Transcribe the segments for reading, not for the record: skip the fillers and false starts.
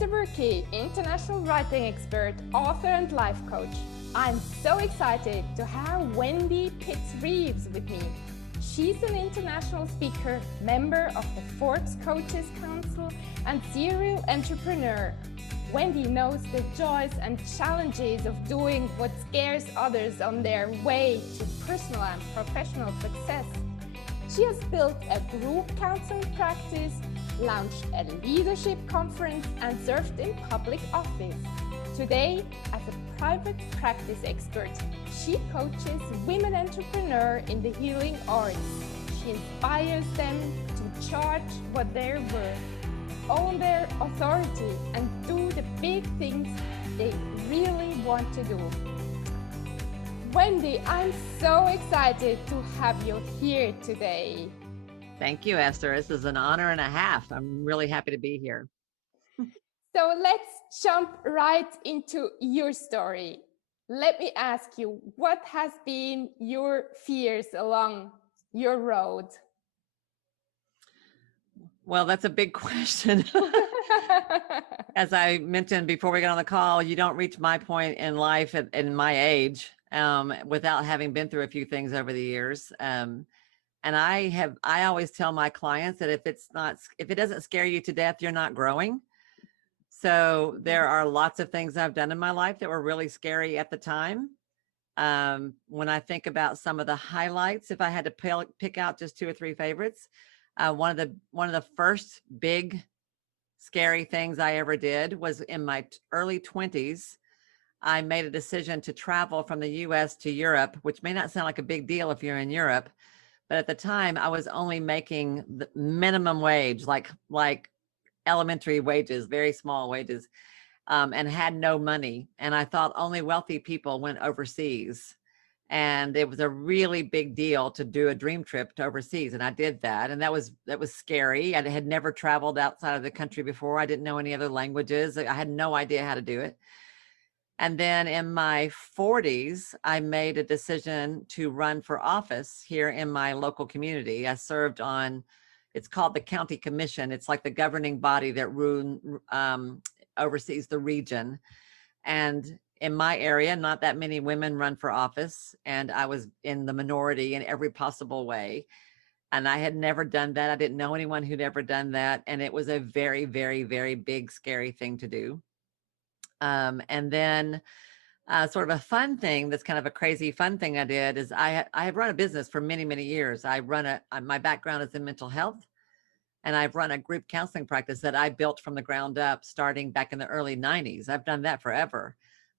Esther Buerki, international writing expert, author and life coach. I'm so excited to have Wendy Pitts-Reeves with me. She's an international speaker, member of the Forbes Coaches Council, and serial entrepreneur. Wendy knows the joys and challenges of doing what scares others on their way to personal and professional success. She has built a group counseling practice, launched a leadership conference, and served in public office. Today, as a private practice expert, she coaches women entrepreneurs in the healing arts. She inspires them to charge what they're worth, own their authority, and do the big things they really want to do. Wendy, I'm so excited to have you here today. Thank you, Esther. This is an honor and a half. I'm really happy to be here. So let's jump right into your story. Let me ask you, what has been your fears along your road? Well, that's a big question. As I mentioned before we got on the call, you don't reach my point in life at my age without having been through a few things over the years. And I always tell my clients that if it doesn't scare you to death, you're not growing. So there are lots of things I've done in my life that were really scary at the time. When I think about some of the highlights, if I had to pick out just 2 or 3 favorites, one of the first big scary things I ever did was in my early 20s. I made a decision to travel from the US to Europe, which may not sound like a big deal if you're in Europe. But at the time, I was only making the minimum wage, like elementary wages, very small wages, and had no money. And I thought only wealthy people went overseas. And it was a really big deal to do a dream trip to overseas. And I did that. And that was scary. I had never traveled outside of the country before. I didn't know any other languages. I had no idea how to do it. And then in my 40s, I made a decision to run for office here in my local community. I served on, it's called the county commission. It's like the governing body that oversees the region. And in my area, not that many women run for office. And I was in the minority in every possible way. And I had never done that. I didn't know anyone who'd ever done that. And it was a very, very, very big, scary thing to do. And then sort of a fun thing, that's kind of a crazy fun thing I did is I have run a business for many, many years. My background is in mental health, and I've run a group counseling practice that I built from the ground up starting back in the early 90s. I've done that forever.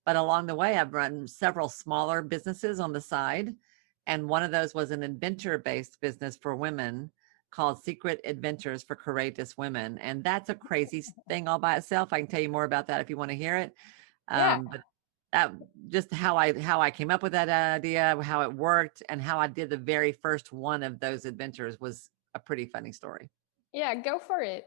But along the way, I've run several smaller businesses on the side. And one of those was an adventure-based business for women called Secret Adventures for Courageous Women. And that's a crazy thing all by itself. I can tell you more about that if you want to hear it. But that just how I came up with that idea, how it worked, and how I did the very first one of those adventures was a pretty funny story. Yeah, go for it.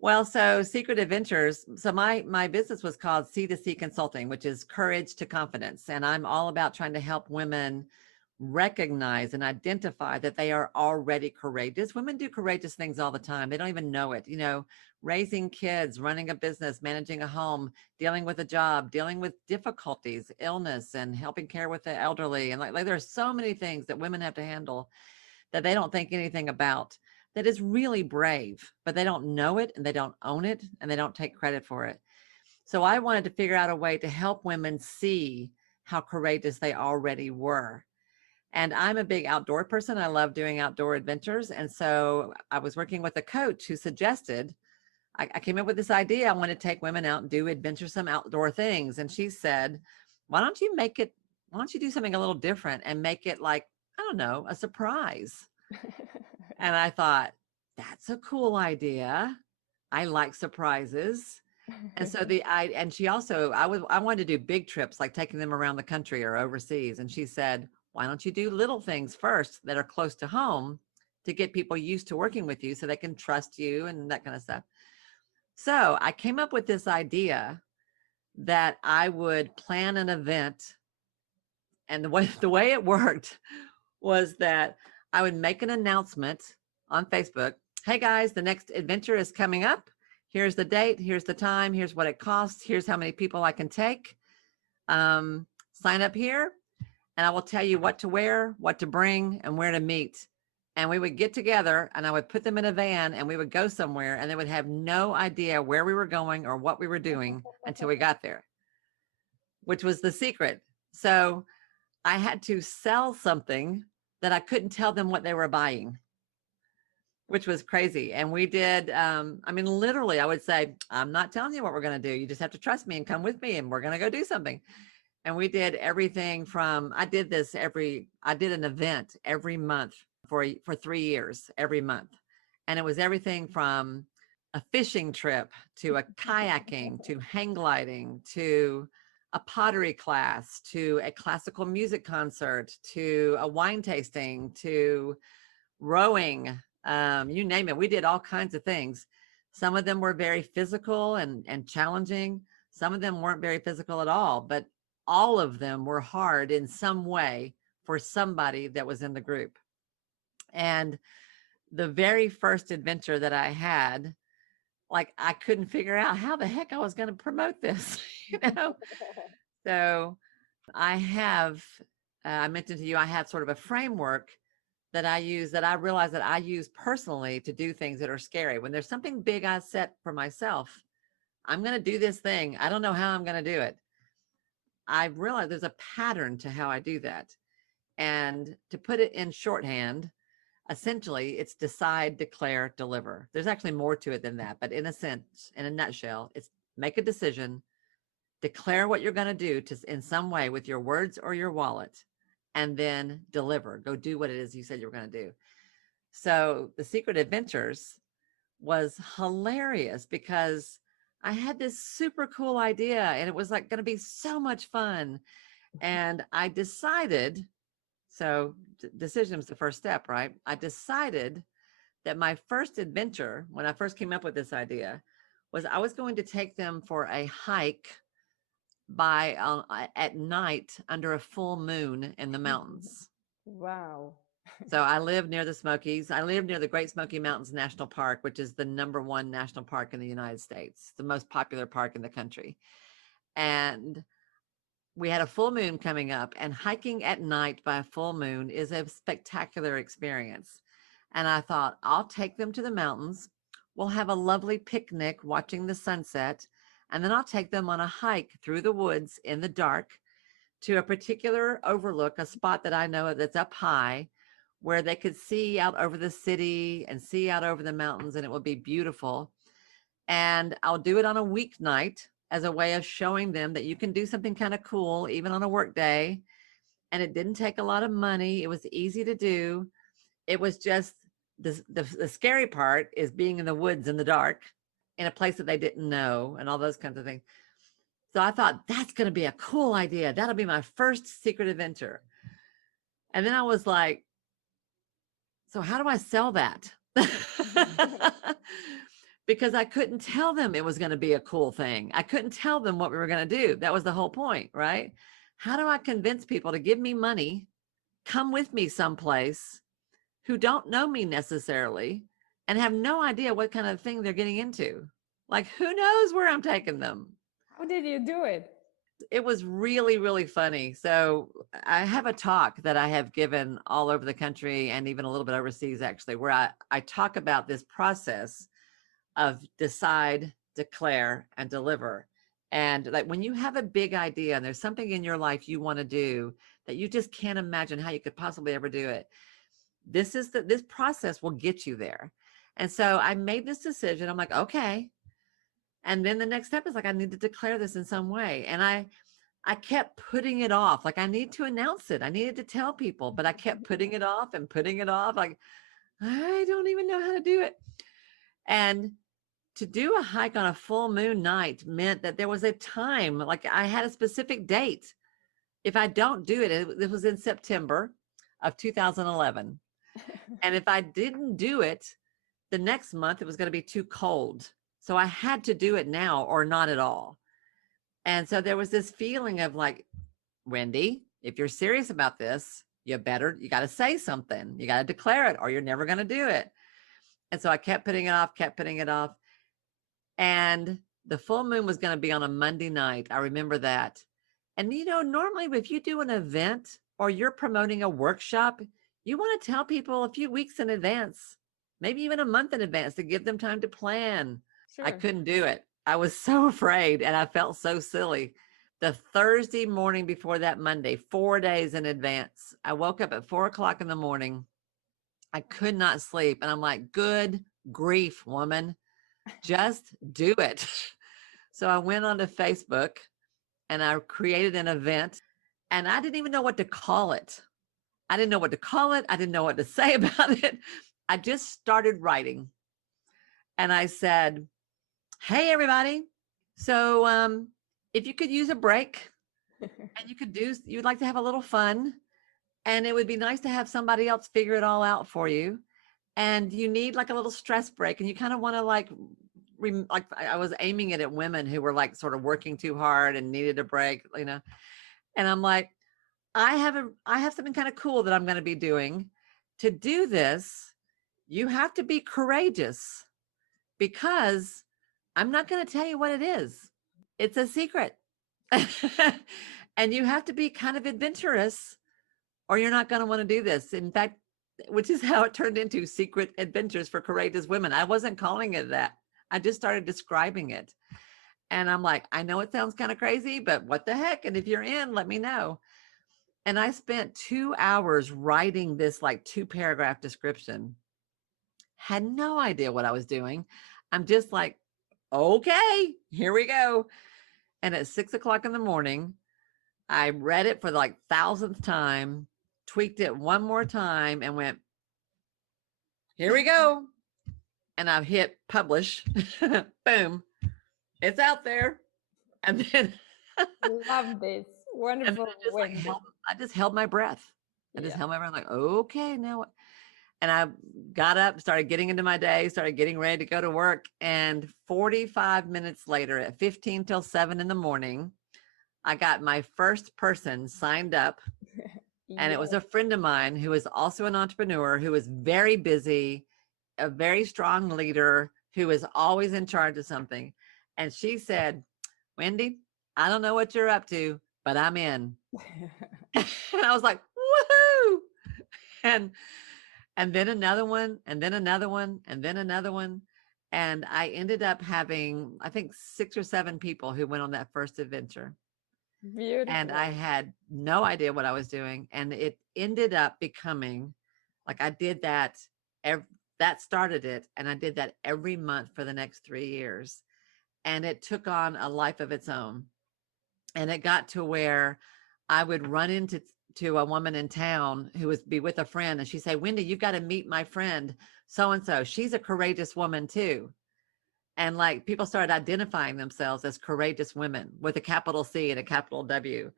Well, so Secret Adventures. So my business was called C2C Consulting, which is courage to confidence. And I'm all about trying to help women recognize and identify that they are already courageous. Women do courageous things all the time. They don't even know it. You know, raising kids, running a business, managing a home, dealing with a job, dealing with difficulties, illness, and helping care with the elderly. And like there's so many things that women have to handle that they don't think anything about. That is really brave, but they don't know it, and they don't own it, and they don't take credit for it. So I wanted to figure out a way to help women see how courageous they already were. And I'm a big outdoor person. I love doing outdoor adventures. And so I was working with a coach who suggested, I came up with this idea. I want to take women out and do adventuresome outdoor things. And she said, why don't you do something a little different and make it like, I don't know, a surprise. And I thought, that's a cool idea. I like surprises. And so I wanted to do big trips, like taking them around the country or overseas. And she said, why don't you do little things first that are close to home to get people used to working with you so they can trust you and that kind of stuff. So I came up with this idea that I would plan an event. And the way it worked was that I would make an announcement on Facebook. Hey guys, the next adventure is coming up. Here's the date, here's the time, here's what it costs, here's how many people I can take. Sign up here, and I will tell you what to wear, what to bring, and where to meet. And we would get together, and I would put them in a van, and we would go somewhere, and they would have no idea where we were going or what we were doing until we got there, which was the secret. So I had to sell something that I couldn't tell them what they were buying, which was crazy. And we did, literally, I would say, I'm not telling you what we're going to do. You just have to trust me and come with me, and we're going to go do something. And we did everything from, I did an event every month for 3 years, every month. And it was everything from a fishing trip to a kayaking, to hang gliding, to a pottery class, to a classical music concert, to a wine tasting, to rowing, you name it. We did all kinds of things. Some of them were very physical and challenging. Some of them weren't very physical at all, but all of them were hard in some way for somebody that was in the group. And the very first adventure that I had, like, I couldn't figure out how the heck I was going to promote this, So I mentioned to you, I have sort of a framework that I use, that I realize that I use personally to do things that are scary. When there's something big I set for myself, I'm going to do this thing. I don't know how I'm going to do it. I realize there's a pattern to how I do that. And to put it in shorthand, essentially it's decide, declare, deliver. There's actually more to it than that, but in a sense, in a nutshell, it's make a decision, declare what you're going to do in some way with your words or your wallet, and then deliver. Go do what it is you said you were going to do. So the Secret Adventures was hilarious because I had this super cool idea, and it was like going to be so much fun. And I decided, so decision was the first step, right? I decided that my first adventure, when I first came up with this idea, was I was going to take them for a hike at night under a full moon in the mountains. Wow. So I live near the Smokies. I live near the Great Smoky Mountains National Park, which is the #1 national park in the United States, the most popular park in the country. And we had a full moon coming up, and hiking at night by a full moon is a spectacular experience. And I thought, I'll take them to the mountains. We'll have a lovely picnic watching the sunset. And then I'll take them on a hike through the woods in the dark to a particular overlook, a spot that I know that's up high, where they could see out over the city and see out over the mountains, and it would be beautiful. And I'll do it on a weeknight as a way of showing them that you can do something kind of cool, even on a work day. And it didn't take a lot of money. It was easy to do. It was just the scary part is being in the woods in the dark in a place that they didn't know and all those kinds of things. So I thought, that's going to be a cool idea. That'll be my first secret adventure. And then I was like, so how do I sell that? Because I couldn't tell them it was going to be a cool thing. I couldn't tell them what we were going to do. That was the whole point, right? How do I convince people to give me money, come with me someplace, who don't know me necessarily and have no idea what kind of thing they're getting into? Like, who knows where I'm taking them? How did you do it? It was really, really funny. So I have a talk that I have given all over the country and even a little bit overseas, actually, where I talk about this process of decide, declare, and deliver. And like, when you have a big idea and there's something in your life you want to do that you just can't imagine how you could possibly ever do it, this process will get you there. And so I made this decision. I'm like, okay. And then the next step is like, I need to declare this in some way. And I kept putting it off. Like, I need to announce it. I needed to tell people, but I kept putting it off and putting it off. Like, I don't even know how to do it. And to do a hike on a full moon night meant that there was a time, like I had a specific date. If I don't do it, it was in September of 2011. And if I didn't do it the next month, it was going to be too cold. So I had to do it now or not at all. And so there was this feeling of like, Wendy, if you're serious about this, you got to say something. You got to declare it or you're never going to do it. And so I kept putting it off. And the full moon was going to be on a Monday night. I remember that. And normally if you do an event or you're promoting a workshop, you want to tell people a few weeks in advance, maybe even a month in advance, to give them time to plan. I Sure. couldn't do it. I was so afraid and I felt so silly. The Thursday morning before that Monday, 4 days in advance, I woke up at 4 o'clock in the morning. I could not sleep. And I'm like, good grief, woman, just do it. So I went onto Facebook and I created an event, and I didn't even know what to call it. I didn't know what to call it. I didn't know what to say about it. I just started writing and I said, hey, everybody. So if you could use a break and you'd like to have a little fun, and it would be nice to have somebody else figure it all out for you. And you need like a little stress break, and you kind of want to like I was aiming it at women who were like sort of working too hard and needed a break, And I'm like, I have something kind of cool that I'm going to be doing. To do this, you have to be courageous, because I'm not going to tell you what it is. It's a secret. And you have to be kind of adventurous, or you're not going to want to do this. In fact, which is how it turned into Secret Adventures for Courageous Women. I wasn't calling it that. I just started describing it. And I'm like, I know it sounds kind of crazy, but what the heck? And if you're in, let me know. And I spent 2 hours writing this like 2-paragraph description. Had no idea what I was doing. I'm just like, okay, here we go. And at 6 o'clock in the morning, I read it for the like 1,000th time, tweaked it one more time, and went, here we go. And I've hit publish. Boom. It's out there. And then Love this. and then Wonderful, Wendy. I just held my breath. I just held my breath, like, okay, now what? And I got up, started getting into my day, started getting ready to go to work. And 45 minutes later, at 15 till 7 in the morning, I got my first person signed up. And it was a friend of mine who is also an entrepreneur, who is very busy, a very strong leader, who is always in charge of something. And she said, Wendy, I don't know what you're up to, but I'm in. And I was like, woohoo. And then another one, and then another one, and then another one. And I ended up having, I think, 6 or 7 people who went on that first adventure. Beautiful. And I had no idea what I was doing. And it ended up becoming like, I did that. That started it. And I did that every month for the next 3 years. And it took on a life of its own. And it got to where I would run into a woman in town who would be with a friend, and she'd say, Wendy, you've got to meet my friend so-and-so. She's a courageous woman too. And like, people started identifying themselves as courageous women with a capital C and a capital W.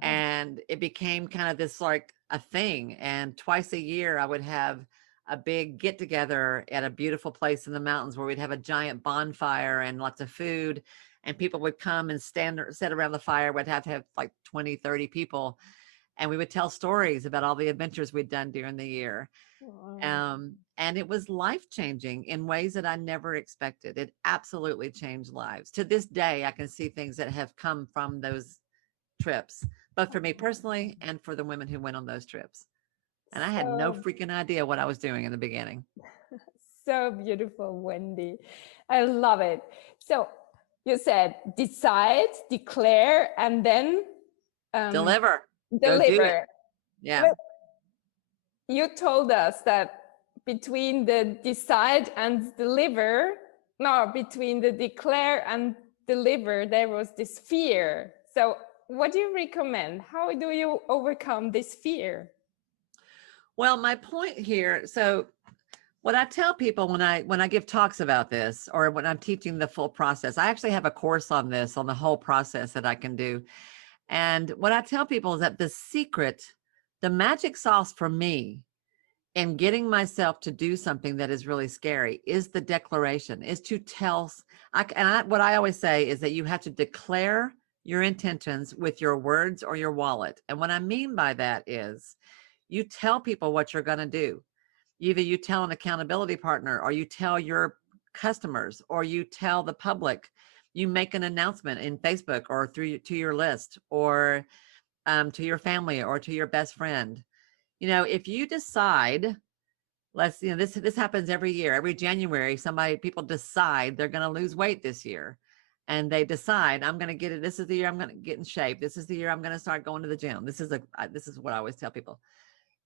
And it became kind of this like a thing. And twice a year I would have a big get together at a beautiful place in the mountains where we'd have a giant bonfire and lots of food, and people would come and sit around the fire. We'd have to have like 20, 30 people. And we would tell stories about all the adventures we'd done during the year. Wow. And it was life-changing in ways that I never expected. It absolutely changed lives. To this day, I can see things that have come from those trips, both for me personally and for the women who went on those trips. And I had no freaking idea what I was doing in the beginning. So beautiful, Wendy. I love it. So you said decide, declare, and then Deliver. Go do it. deliver. Yeah. But you told us that between the decide and deliver, no, between the declare and deliver, there was this fear. So what do you recommend? How do you overcome this fear? Well, my point here, so what I tell people when I give talks about this, or when I'm teaching the full process, I actually have a course on this, on the whole process that I can do. And what I tell people is that the secret, the magic sauce for me in getting myself to do something that is really scary is the declaration, is to tell. What I always say is that you have to declare your intentions with your words or your wallet. And what I mean by that is you tell people what you're going to do. Either you tell an accountability partner, or you tell your customers, or you tell the public, you make an announcement in Facebook or through to your list, or to your family or to your best friend. If you decide, this happens every year, every January, people decide they're going to lose weight this year. And they decide, I'm going to get it. This is the year I'm going to get in shape. This is the year I'm going to start going to the gym. This is what I always tell people.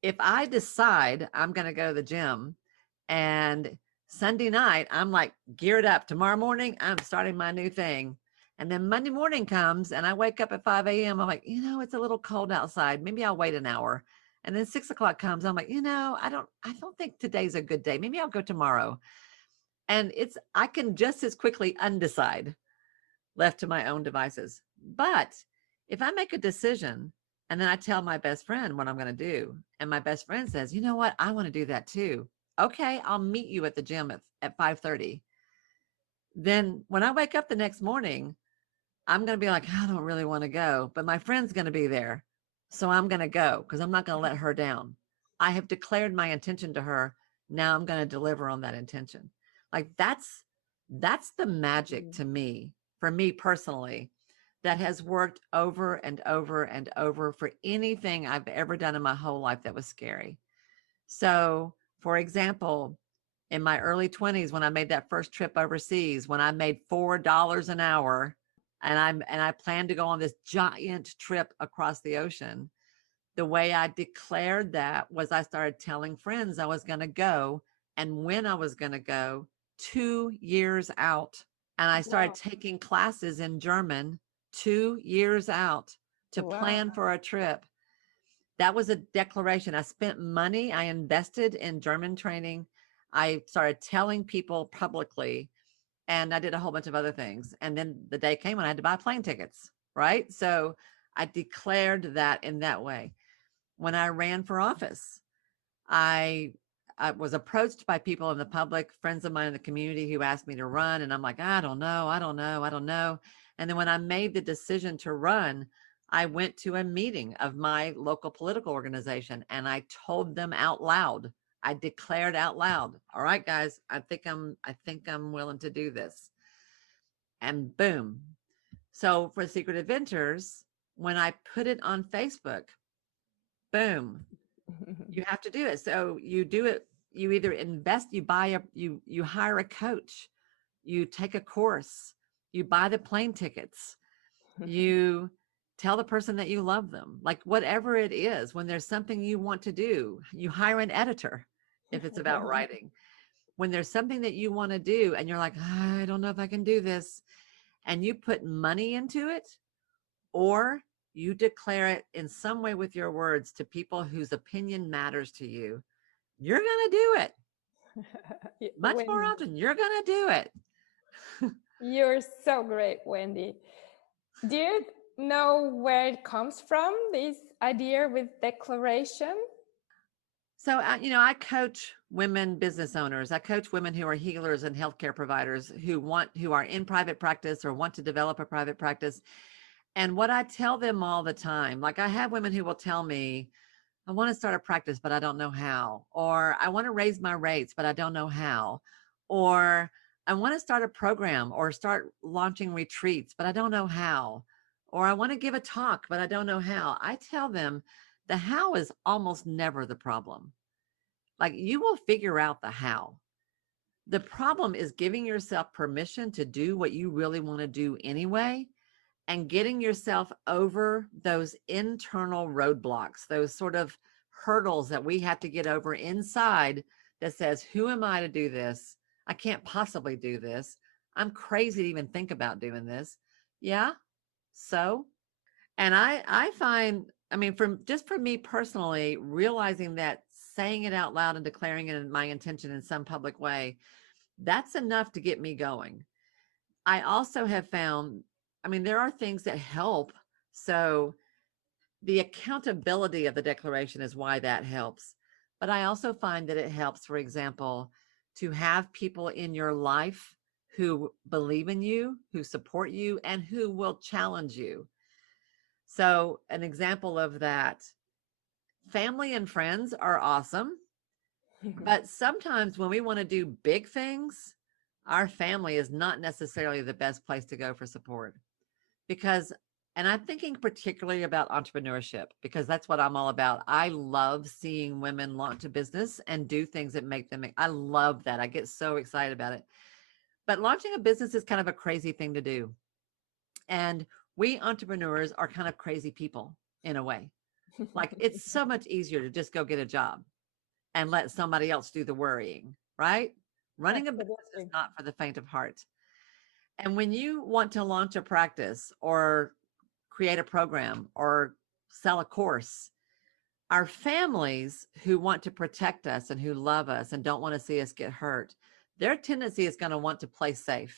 If I decide I'm going to go to the gym, and Sunday night, I'm like geared up, tomorrow morning, I'm starting my new thing. And then Monday morning comes and I wake up at 5 a.m. I'm like, it's a little cold outside. Maybe I'll wait an hour. And then 6 o'clock comes. I'm like, I don't think today's a good day. Maybe I'll go tomorrow. And I can just as quickly undecide, left to my own devices. But if I make a decision and then I tell my best friend what I'm going to do, and my best friend says, you know what, I want to do that too. Okay, I'll meet you at the gym at 5:30. Then when I wake up the next morning, I'm going to be like, I don't really want to go, but my friend's going to be there. So I'm going to go because I'm not going to let her down. I have declared my intention to her. Now I'm going to deliver on that intention. Like that's the magic to me, for me personally, that has worked over and over and over for anything I've ever done in my whole life that was scary. So, for example, in my early 20s, when I made that first trip overseas, when I made $4 an hour, and I planned to go on this giant trip across the ocean, the way I declared that was I started telling friends I was going to go and when I was going to go 2 years out. And I started taking classes in German 2 years out to plan for a trip. That was a declaration. I spent money. I invested in German training. I started telling people publicly, and I did a whole bunch of other things. And then the day came when I had to buy plane tickets, right? So I declared that in that way. When I ran for office, I was approached by people in the public, friends of mine in the community, who asked me to run. And I'm like, I don't know. And then when I made the decision to run, I went to a meeting of my local political organization and I told them out loud. I declared out loud, all right, guys, I think I'm willing to do this. And boom. So for Secret Adventures, when I put it on Facebook, boom, you have to do it. So you do it. You either invest, you hire a coach, you take a course, you buy the plane tickets, you tell the person that you love them, like whatever it is. When there's something you want to do, you hire an editor if it's about writing. When there's something that you want to do and you're like, I don't know if I can do this, and you put money into it, or you declare it in some way with your words to people whose opinion matters to you, you're going to do it. Much more often, you're going to do it. You're so great, Wendy. Do you know where it comes from, this idea with declaration? So, I coach women business owners. I coach women who are healers and healthcare providers who are in private practice or want to develop a private practice. And what I tell them all the time, like I have women who will tell me, I want to start a practice, but I don't know how. Or I want to raise my rates, but I don't know how. Or I want to start a program or start launching retreats, but I don't know how. Or I want to give a talk, but I don't know how. I tell them the how is almost never the problem. Like you will figure out the how. The problem is giving yourself permission to do what you really want to do anyway, and getting yourself over those internal roadblocks, those sort of hurdles that we have to get over inside that says, who am I to do this? I can't possibly do this. I'm crazy to even think about doing this. Yeah. So, and I find, for me personally, realizing that saying it out loud and declaring it in my intention in some public way, that's enough to get me going. I also have found, there are things that help. So the accountability of the declaration is why that helps. But I also find that it helps, for example, to have people in your life who believe in you, who support you, and who will challenge you. So an example of that, family and friends are awesome. But sometimes when we want to do big things, our family is not necessarily the best place to go for support because, and I'm thinking particularly about entrepreneurship because that's what I'm all about. I love seeing women launch a business and do things that make them, I love that. I get so excited about it. But launching a business is kind of a crazy thing to do. And we entrepreneurs are kind of crazy people in a way. Like it's so much easier to just go get a job and let somebody else do the worrying, right? Running a business is Absolutely. not for the faint of heart. And when you want to launch a practice or create a program or sell a course, our families who want to protect us and who love us and don't want to see us get hurt, their tendency is going to want to play safe.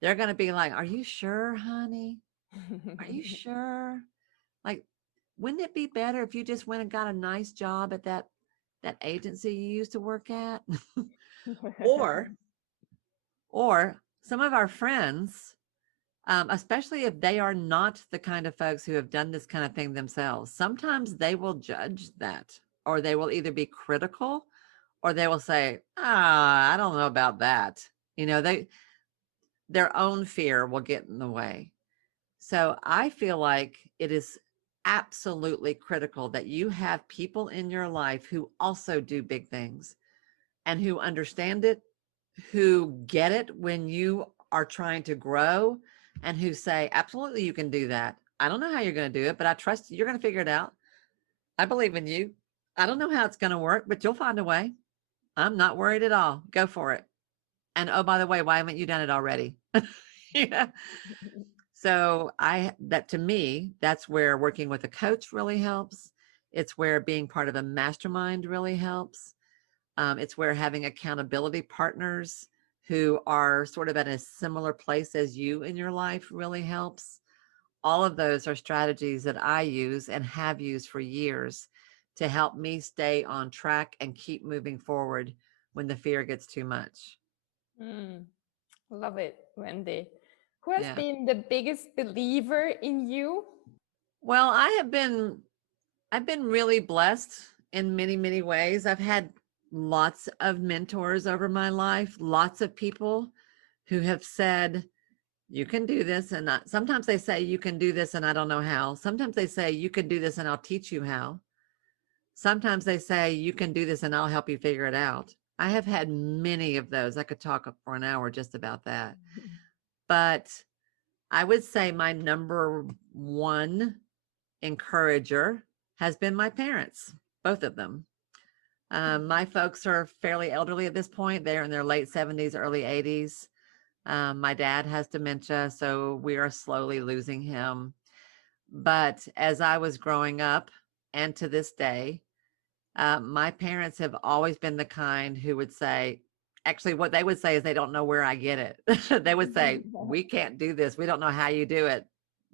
They're going to be like, "Are you sure, honey? Are you sure? Like, wouldn't it be better if you just went and got a nice job at that agency you used to work at?" or or some of our friends, especially if they are not the kind of folks who have done this kind of thing themselves, sometimes they will judge that, or they will either be critical, or they will say, "Ah, I don't know about that." You know, their own fear will get in the way. So I feel like it is absolutely critical that you have people in your life who also do big things and who understand it, who get it when you are trying to grow, and who say, absolutely, you can do that. I don't know how you're going to do it, but I trust you're going to figure it out. I believe in you. I don't know how it's going to work, but you'll find a way. I'm not worried at all. Go for it. And oh, by the way, why haven't you done it already? Yeah. So that to me, that's where working with a coach really helps. It's where being part of a mastermind really helps. It's where having accountability partners who are sort of at a similar place as you in your life really helps. All of those are strategies that I use and have used for years to help me stay on track and keep moving forward when the fear gets too much. Mm, love it, Wendy. Who has Yeah. been the biggest believer in you? Well, I've been really blessed in many, many ways. I've had lots of mentors over my life, lots of people who have said, you can do this. And sometimes they say, you can do this and I don't know how. Sometimes they say, you can do this and I'll teach you how. Sometimes they say, you can do this and I'll help you figure it out. I have had many of those. I could talk for an hour just about that. But I would say my number one encourager has been my parents, both of them. My folks are fairly elderly at this point. They're in their late 70s, early 80s. My dad has dementia, so we are slowly losing him. But as I was growing up, and to this day, my parents have always been the kind who would say, actually, what they would say is they don't know where I get it. They would say, "We can't do this. We don't know how you do it,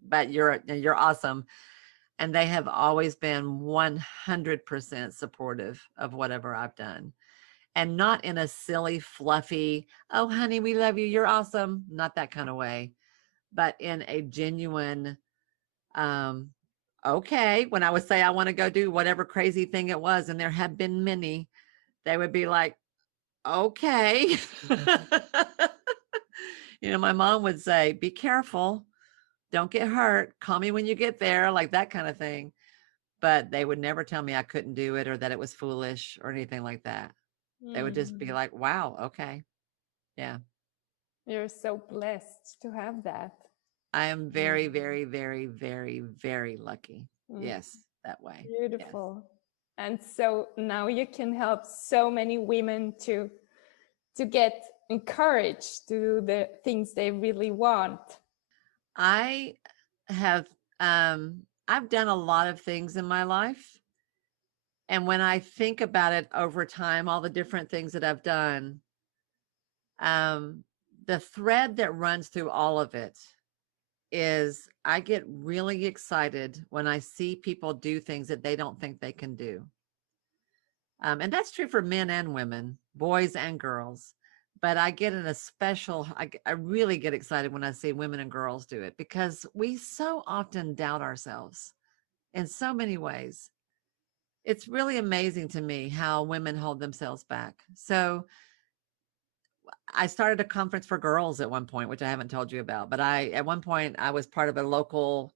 but you're awesome." And they have always been 100% supportive of whatever I've done, and not in a silly, fluffy, "Oh, honey, we love you. You're awesome." Not that kind of way, but in a genuine, um, okay. When I would say I want to go do whatever crazy thing it was, and there have been many, they would be like, okay. My mom would say, "Be careful. Don't get hurt. Call me when you get there," like that kind of thing. But they would never tell me I couldn't do it or that it was foolish or anything like that. They would just be Mm, like, "Wow, okay. Yeah." you're so blessed to have that. I am Mm, very, very, very, very, very lucky. mm, Yes, that way. Yes. beautiful. And so now you can help so many women to get encouraged to do the things they really want. I have I've done a lot of things in my life. And when I think about it over time, all the different things that I've done, um, the thread that runs through all of it is I get really excited when I see people do things that they don't think they can do. And that's true for men and women, boys and girls. But I get in a special, I really get excited when I see women and girls do it because we so often doubt ourselves in so many ways. It's really amazing to me how women hold themselves back. So I started a conference for girls at one point, which I haven't told you about. But at one point, I was part of a local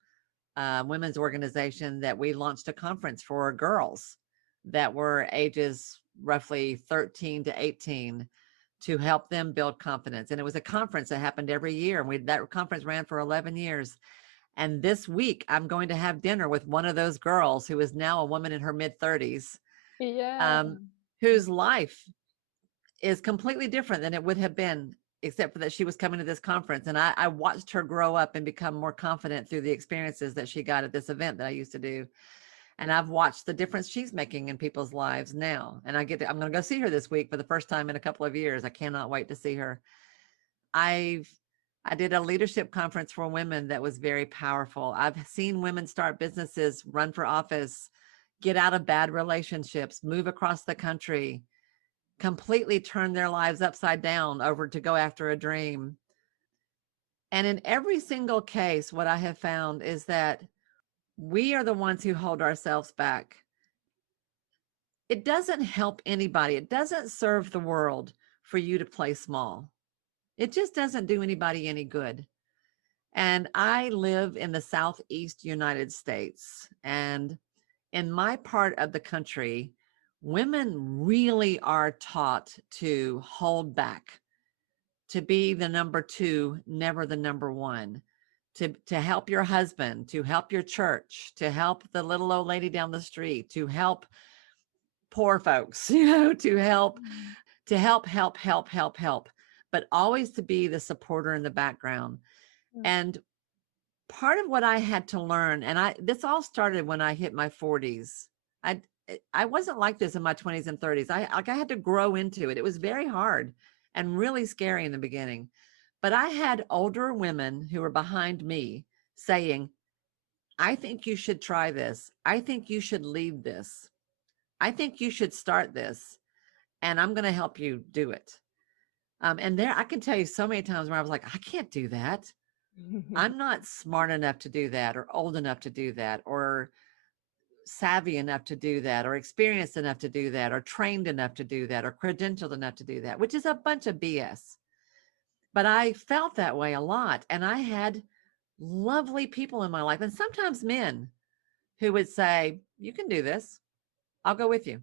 women's organization that we launched a conference for girls that were ages roughly 13 to 18 to help them build confidence. And it was a conference that happened every year. And that conference ran for 11 years. And this week, I'm going to have dinner with one of those girls who is now a woman in her mid 30s, Yeah. whose life is completely different than it would have been, except for that she was coming to this conference. And I watched her grow up and become more confident through the experiences that she got at this event that I used to do. And I've watched the difference she's making in people's lives now. And I'm going to go see her this week for the first time in a couple of years. I cannot wait to see her. I did a leadership conference for women that was very powerful. I've seen women start businesses, run for office, get out of bad relationships, move across the country, completely turn their lives upside down over to go after a dream. And in every single case, what I have found is that we are the ones who hold ourselves back. It doesn't help anybody. It doesn't serve the world for you to play small. It just doesn't do anybody any good. And I live in the Southeast United States. And in my part of the country, women really are taught to hold back, to be the number two, never the number one, to help your husband, to help your church, to help the little old lady down the street, to help poor folks, to help, help, but always to be the supporter in the background. And part of what I had to learn, and this all started when I hit my 40s. I wasn't like this in my 20s and 30s. I had to grow into it. It was very hard and really scary in the beginning. But I had older women who were behind me saying, I think you should try this. I think you should lead this. I think you should start this. And I'm going to help you do it. And there, I can tell you so many times where I was like, I can't do that. I'm not smart enough to do that, or old enough to do that, or savvy enough to do that, or experienced enough to do that, or trained enough to do that, or credentialed enough to do that, which is a bunch of BS. But I felt that way a lot. And I had lovely people in my life, and sometimes men, who would say, you can do this. I'll go with you.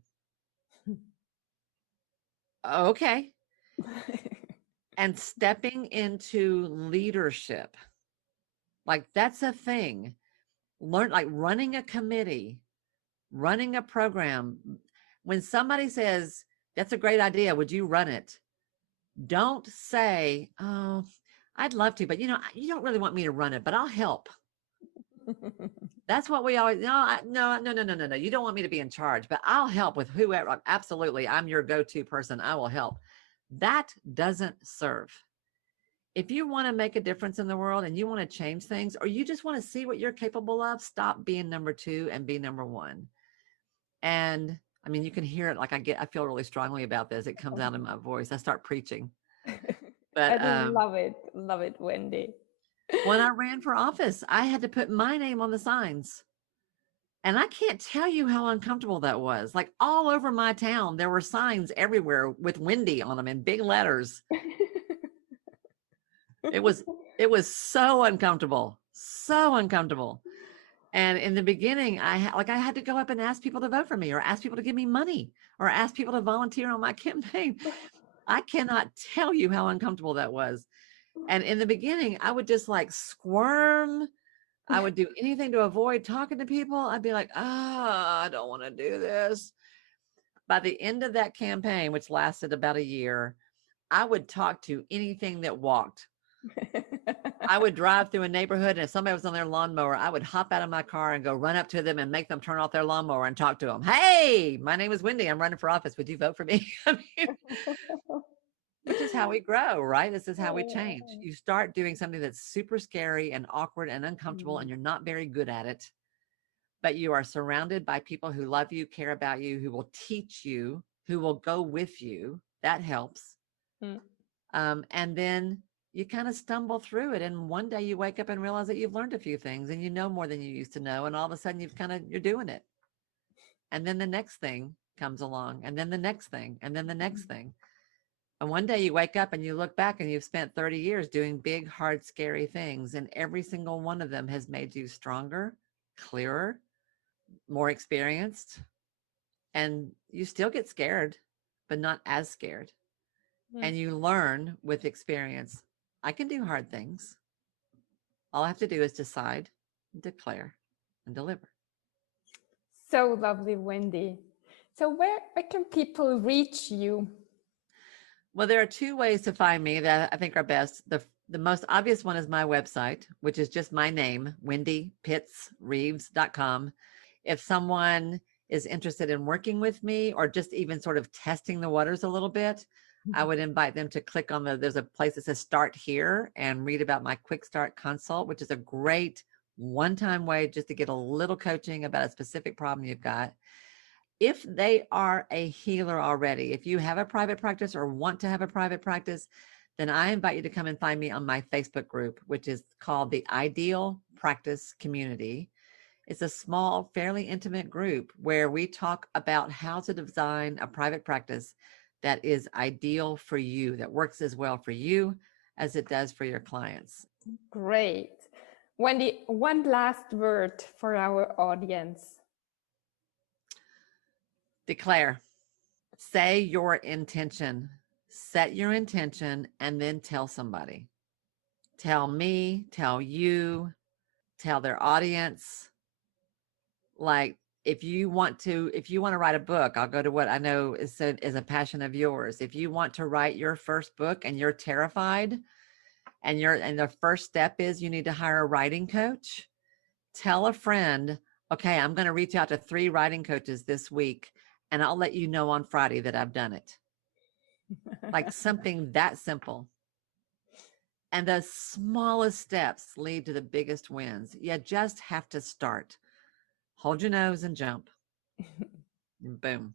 Okay. And stepping into leadership, like that's a thing. Learn, like running a committee, running a program. When somebody says, that's a great idea, would you run it? Don't say, oh, I'd love to, but you don't really want me to run it, but I'll help. That's what we always, no. You don't want me to be in charge, but I'll help with whoever. Absolutely. I'm your go-to person. I will help. That doesn't serve. If you want to make a difference in the world and you want to change things, or you just want to see what you're capable of, stop being number two and be number one. And I mean, you can hear it. Like I feel really strongly about this. It comes out in my voice. I start preaching. But I love it, Wendy. When I ran for office, I had to put my name on the signs. And I can't tell you how uncomfortable that was. Like all over my town, there were signs everywhere with Wendy on them in big letters. It was so uncomfortable, so uncomfortable. And in the beginning, I had to go up and ask people to vote for me, or ask people to give me money, or ask people to volunteer on my campaign. I cannot tell you how uncomfortable that was. And in the beginning, I would just like squirm. I would do anything to avoid talking to people. I'd be like, I don't want to do this. By the end of that campaign, which lasted about a year, I would talk to anything that walked. I would drive through a neighborhood, and if somebody was on their lawnmower, I would hop out of my car and go run up to them and make them turn off their lawnmower and talk to them. Hey, my name is Wendy. I'm running for office. Would you vote for me? I mean, which is how we grow, right? This is how we change. You start doing something that's super scary and awkward and uncomfortable, and you're not very good at it, but you are surrounded by people who love you, care about you, who will teach you, who will go with you. That helps. And then you kind of stumble through it. And one day you wake up and realize that you've learned a few things and you know more than you used to know. And all of a sudden you're doing it. And then the next thing comes along, and then the next thing, and then the next thing. And one day you wake up and you look back and you've spent 30 years doing big, hard, scary things. And every single one of them has made you stronger, clearer, more experienced. And you still get scared, but not as scared. And you learn with experience. I can do hard things. All I have to do is decide, declare, and deliver. So lovely, Wendy. So where can people reach you? Well, there are two ways to find me that I think are best. The most obvious one is my website, which is just my name, wendypittsreeves.com. If someone is interested in working with me or just even sort of testing the waters a little bit, I would invite them to click on there's a place that says start here and read about my quick start consult, which is a great one-time way just to get a little coaching about a specific problem you've got. If they are a healer already, if you have a private practice or want to have a private practice, then I invite you to come and find me on my Facebook group, which is called the Ideal Practice Community. It's a small, fairly intimate group where we talk about how to design a private practice that is ideal for you, that works as well for you as it does for your clients. Great. Wendy, one last word for our audience. Declare. Say your intention. Set your intention and then tell somebody. Tell me, tell you, tell their audience. Like if you want to write a book, I'll go to what I know is a passion of yours. If you want to write your first book and you're terrified and the first step is you need to hire a writing coach, tell a friend, okay, I'm going to reach out to 3 writing coaches this week and I'll let you know on Friday that I've done it. Like something that simple. And the smallest steps lead to the biggest wins. You just have to start. Hold your nose and jump. And boom.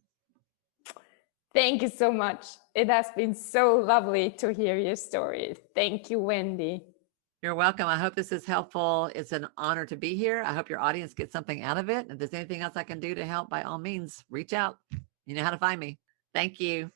Thank you so much. It has been so lovely to hear your story. Thank you, Wendy. You're welcome. I hope this is helpful. It's an honor to be here. I hope your audience gets something out of it. If there's anything else I can do to help, by all means, reach out. You know how to find me. Thank you.